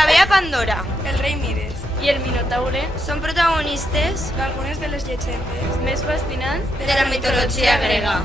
La Bea Pandora el rei Mides i el Minotaure són protagonistes d'algunes de les llegendes més fascinants de la mitologia grega.